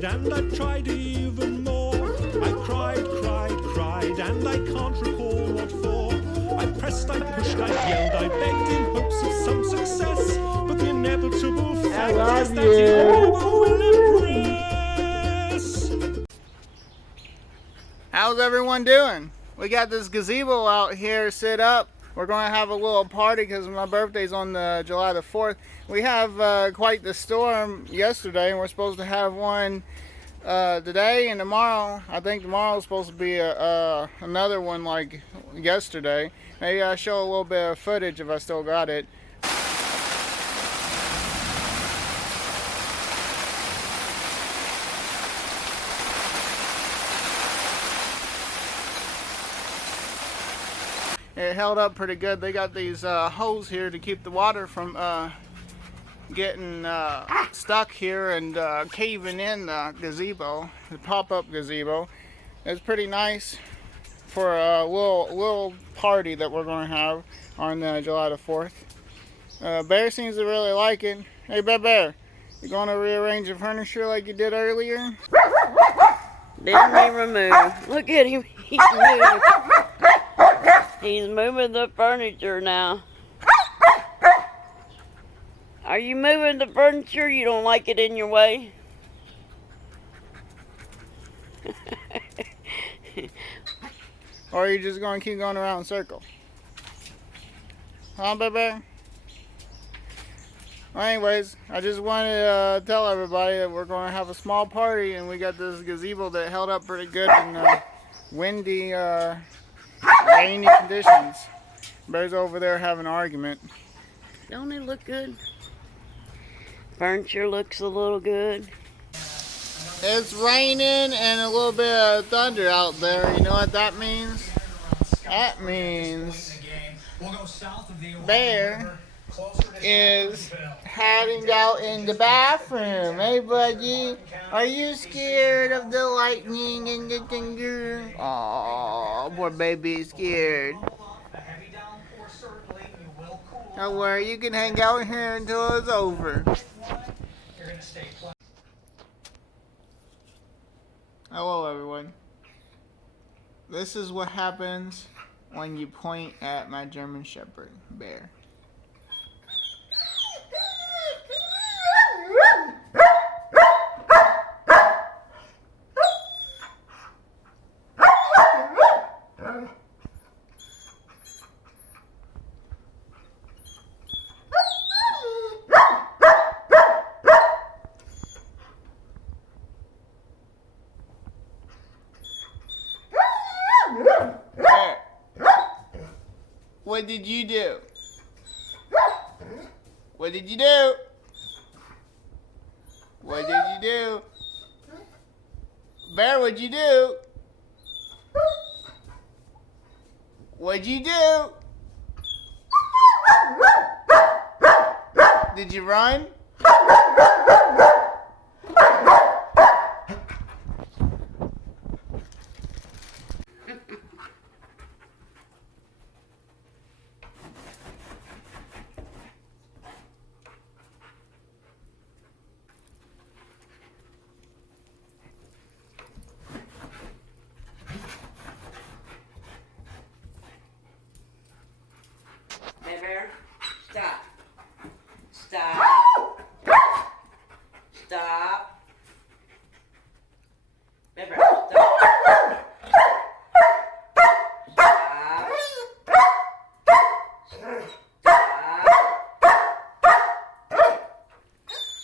tried, and I've tried even more. I cried, and I can't recall what for. I pressed, I pushed, I yelled, I begged in hopes of some success, but the inevitable fact is that you never will impress. How's everyone doing? We got this gazebo out here set up. We're going to have a little party because my birthday's on July the 4th. We have quite the storm yesterday, and we're supposed to have one today and tomorrow. I think tomorrow is supposed to be another one like yesterday. Maybe I'll show a little bit of footage if I still got it. It held up pretty good. They got these holes here to keep the water from getting stuck here and caving in the gazebo, the pop-up gazebo. It's pretty nice for a little party that we're going to have on July the 4th. Bear seems to really like it. Hey, Bear, you going to rearrange the furniture like you did earlier? Didn't even move. Look at him. He's moving. He's moving the furniture now. Are you moving the furniture? You don't like it in your way? Or are you just going to keep going around in circles? Huh, Bear? Well, anyways, I just wanted to tell everybody that we're going to have a small party, and we got this gazebo that held up pretty good in windy, rainy conditions. Bear's over there having an argument. Don't it look good? Furniture looks a little good. It's raining and a little bit of thunder out there. You know what that means? That means Bear is hiding out in the bathroom. Hey, buddy, are you scared of the lightning and the thunder? Oh, poor baby is scared. Don't worry, you can hang out here until it's over. Hello, everyone. This is what happens when you point at my German Shepherd, Bear. What did you do? What did you do? What did you do? Bear, what'd you do? What'd you do? Did you run? Bear, stop. Stop. Stop. Bear, stop.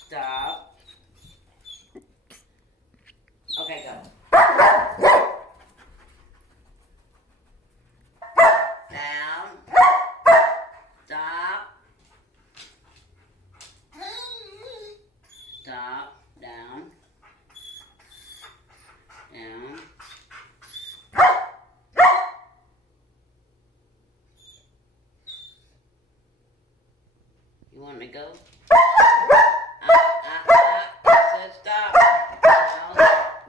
Stop. Okay, go. Down. Stop. Stop. Down. Down. You want me to go? I said stop.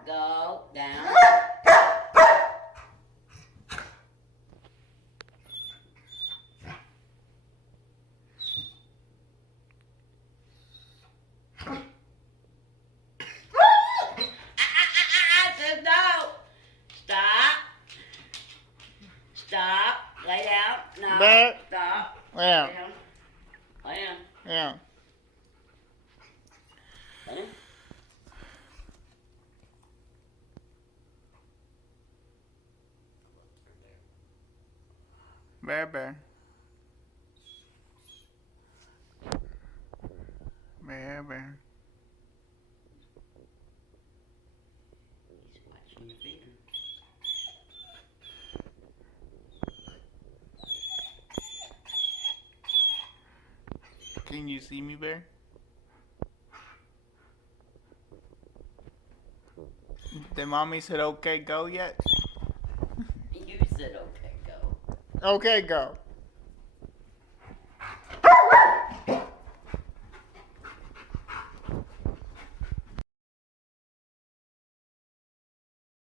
Go. Down. Bear, bear. Bear, bear. He's watching the feeder. Can you see me, bear? Did mommy said okay go yet? You said okay, go. Okay, go.